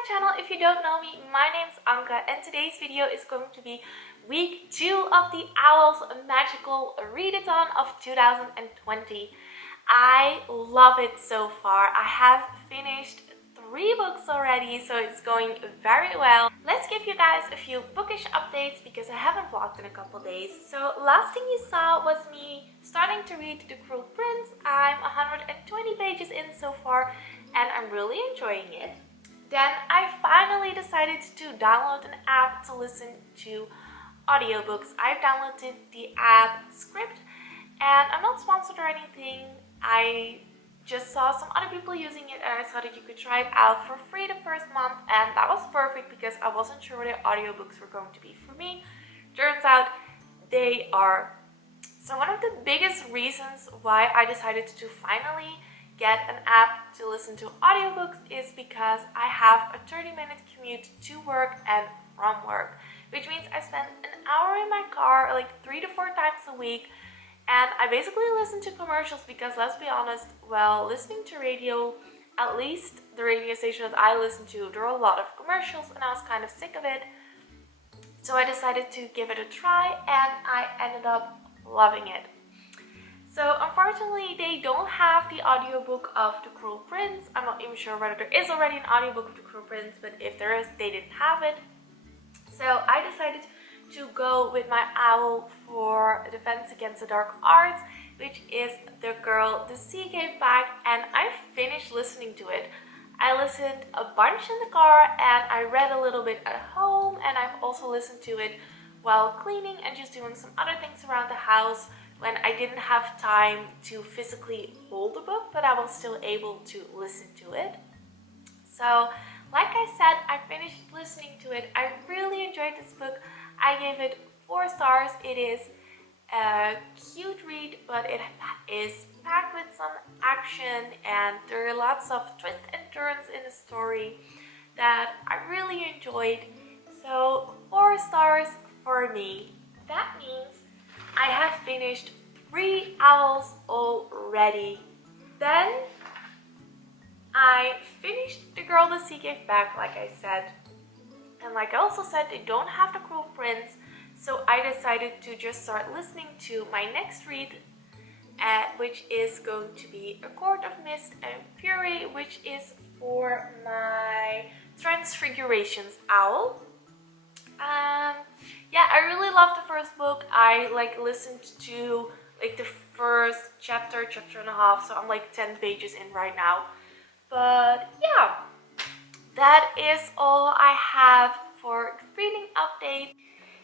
my channel. If you don't know me, my name's Anke and today's video is going to be week 2 of the Owl's magical readathon of 2020. I love it so far. I have finished 3 books already, so it's going very well. Let's give you guys a few bookish updates because I haven't vlogged in a couple days. So last thing you saw was me starting to read The Cruel Prince. I'm 120 pages in so far and I'm really enjoying it. Then I finally decided to download an app to listen to audiobooks. I've downloaded the app Script and I'm not sponsored or anything. I just saw some other people using it and I saw that you could try it out for free the first month, and that was perfect because I wasn't sure whether audiobooks were going to be for me. Turns out they are. So one of the biggest reasons why I decided to finally get an app to listen to audiobooks is because I have a 30-minute commute to work and from work, which means I spend an hour in my car like 3 to 4 times a week. And I basically listen to commercials because, let's be honest, well, listening to radio, at least the radio station that I listen to, there are a lot of commercials and I was kind of sick of it. So I decided to give it a try and I ended up loving it. So unfortunately, they don't have the audiobook of The Cruel Prince. I'm not even sure whether there is already an audiobook of The Cruel Prince, but if there is, they didn't have it. So I decided to go with my owl for Defense Against the Dark Arts, which is The Girl the Sea Gave Back, and I finished listening to it. I listened a bunch in the car and I read a little bit at home, and I've also listened to it while cleaning and just doing some other things around the house when I didn't have time to physically hold the book, but I was still able to listen to it. So like I said, I finished listening to it. I really enjoyed this book. I gave it 4 stars. It is a cute read, but it is packed with some action and there are lots of twists and turns in the story that I really enjoyed. So 4 stars for me. That means I have finished 3 owls already. Then I finished The Girl the Sea Gave Back, like I said. And like I also said, they don't have The Cruel Prince, so I decided to just start listening to my next read, which is going to be A Court of Mist and Fury, which is for my Transfigurations owl. Yeah, I really loved the first book. I listened to the first chapter and a half, so I'm like 10 pages in right now. But yeah, that is all I have for the reading update.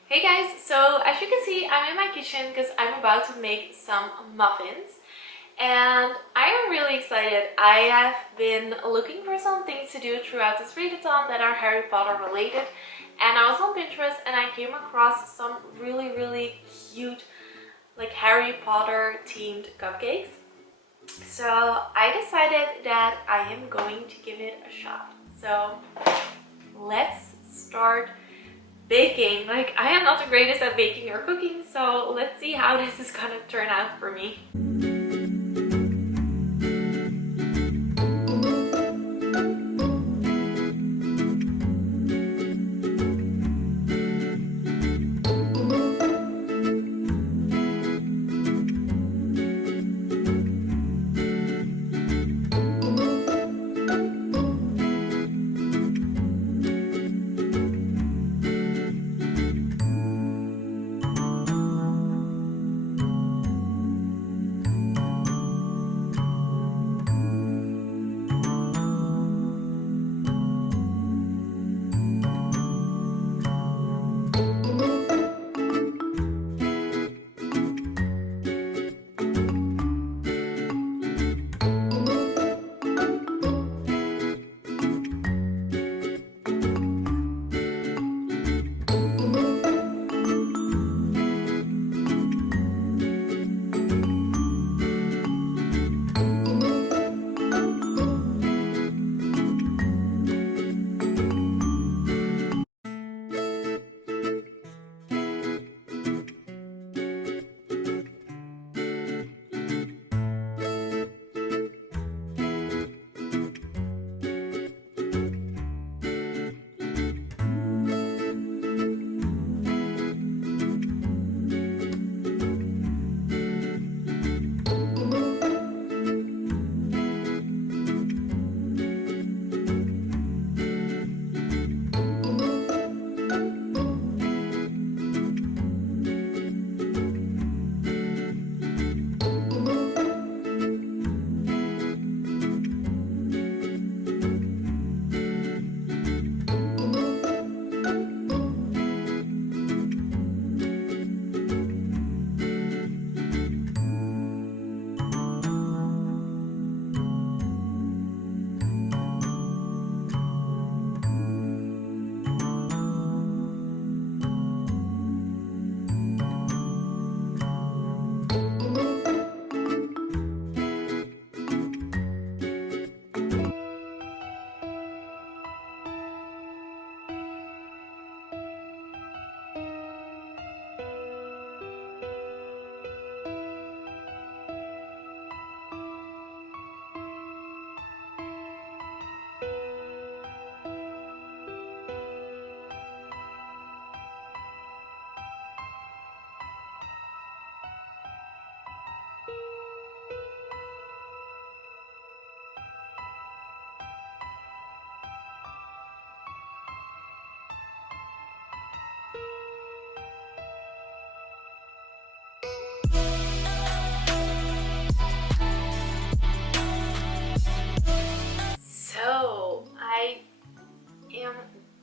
Hey guys, so as you can see, I'm in my kitchen because I'm about to make some muffins. And I am really excited. I have been looking for some things to do throughout this readathon that are Harry Potter related. And I was on Pinterest and I came across some really cute Harry Potter themed cupcakes. So I decided that I am going to give it a shot. So let's start baking. I am not the greatest at baking or cooking, so let's see how this is gonna turn out for me.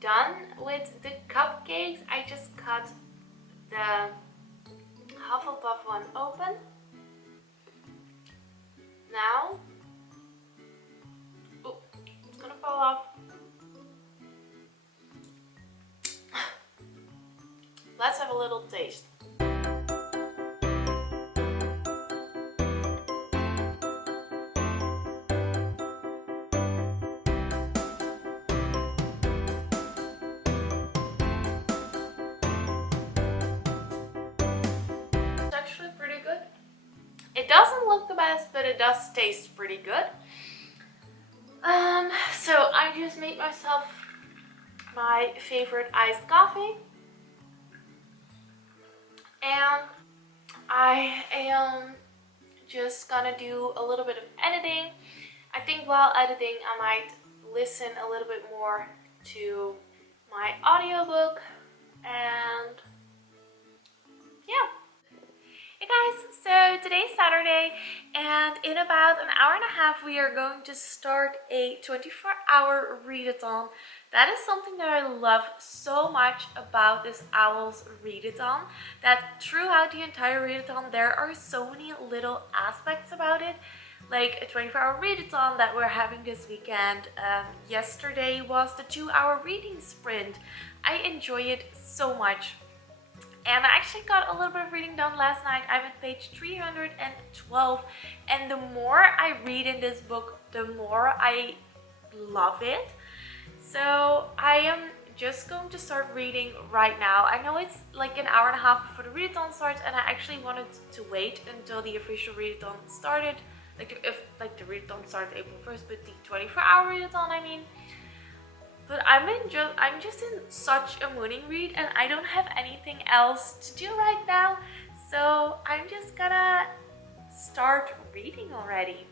done with the cupcakes. I just cut the Hufflepuff one open. Now, oh, it's gonna fall off. Let's have a little taste. It's actually pretty good. It doesn't look the best, but it does taste pretty good. So I just made myself my favorite iced coffee. And I am just gonna do a little bit of editing. I think while editing I might listen a little bit more to my audiobook, and yeah. Hey guys, so today's Saturday and in about an hour and a half we are going to start a 24-hour readathon. That is something that I love so much about this O.W.L's readathon, that throughout the entire readathon there are so many little aspects about it. Like a 24-hour readathon that we're having this weekend. Yesterday was the 2-hour reading sprint. I enjoy it so much. And I actually got a little bit of reading done last night. I'm at page 312, and the more I read in this book, the more I love it. So I am just going to start reading right now. I know it's like an hour and a half before the readathon starts, and I actually wanted to wait until the official readathon started. Like the readathon started April 1st, but the 24-hour readathon, I mean. But I'm just in such a morning read, and I don't have anything else to do right now. So I'm just gonna start reading already.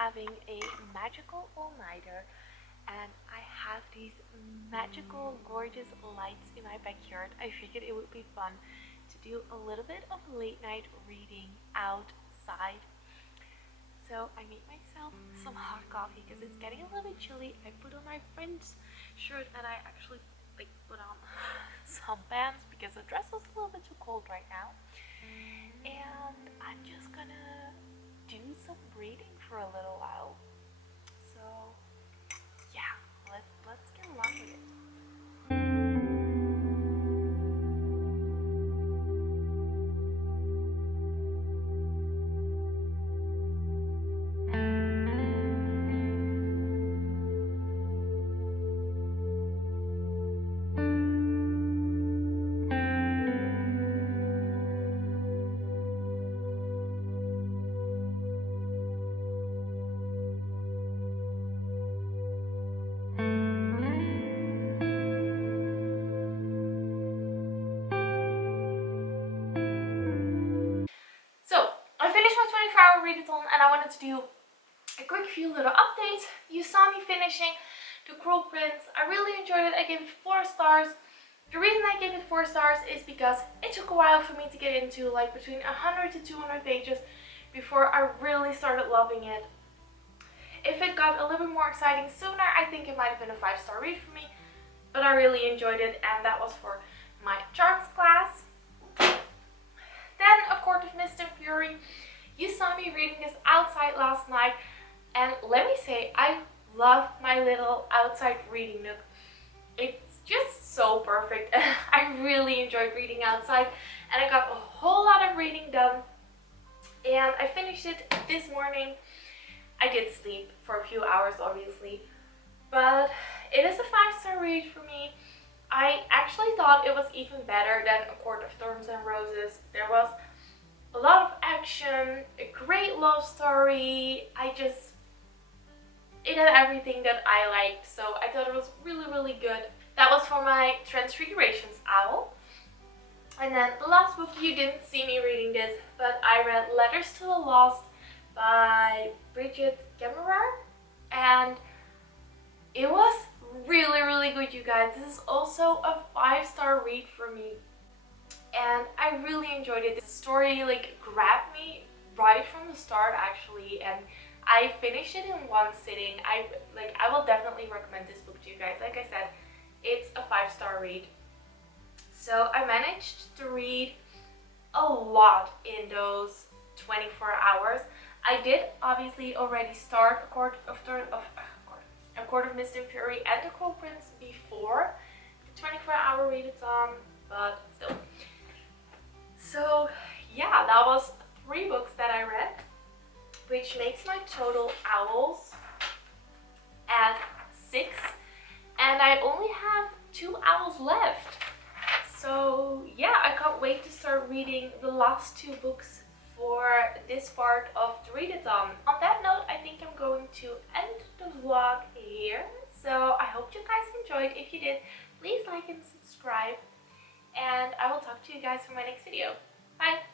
Having a magical all-nighter, and I have these magical gorgeous lights in my backyard. I figured it would be fun to do a little bit of late night reading outside. So I made myself some hot coffee because it's getting a little bit chilly. I put on my friend's shirt, and I actually put on some pants because the dress was a little bit too cold right now. And I'm just gonna do some reading for a little while. So yeah, let's get along with it. and I wanted to do a quick few little updates. You saw me finishing The Cruel Prince. I really enjoyed it. I gave it 4 stars. The reason I gave it 4 stars is because it took a while for me to get into, like between 100 to 200 pages before I really started loving it. If it got a little bit more exciting sooner, I think it might have been a 5-star read for me. But I really enjoyed it, and that was for my charts class. Then, A Court of Mist and Fury. You saw me reading this outside last night, and let me say, I love my little outside reading nook. It's just so perfect. I really enjoyed reading outside, and I got a whole lot of reading done. And I finished it this morning. I did sleep for a few hours, obviously, but it is a 5-star read for me. I actually thought it was even better than A Court of Thorns and Roses. There was a lot of action, a great love story. It had everything that I liked, so I thought it was really, really good. That was for my Transfigurations owl. And then the last book, you didn't see me reading this, but I read Letters to the Lost by Bridget Gemmerer, and it was really, really good, you guys. This is also a 5-star read for me, and I really enjoyed it. The story grabbed me right from the start, actually, and I finished it in one sitting. I will definitely recommend this book to you guys. Like I said, it's a 5-star read. So I managed to read a lot in those 24 hours. I did obviously already start A Court of Mist and Fury and The Cruel Prince before the 24-hour readathon, but still. So yeah, that was 3 books that I read, which makes my total owls at 6, and I only have 2 owls left. So yeah, I can't wait to start reading the last 2 books for this part of the readathon. On that note, I think I'm going to end the vlog here. So I hope you guys enjoyed. If you did, please like and subscribe, and I will talk to you guys for my next video. Bye!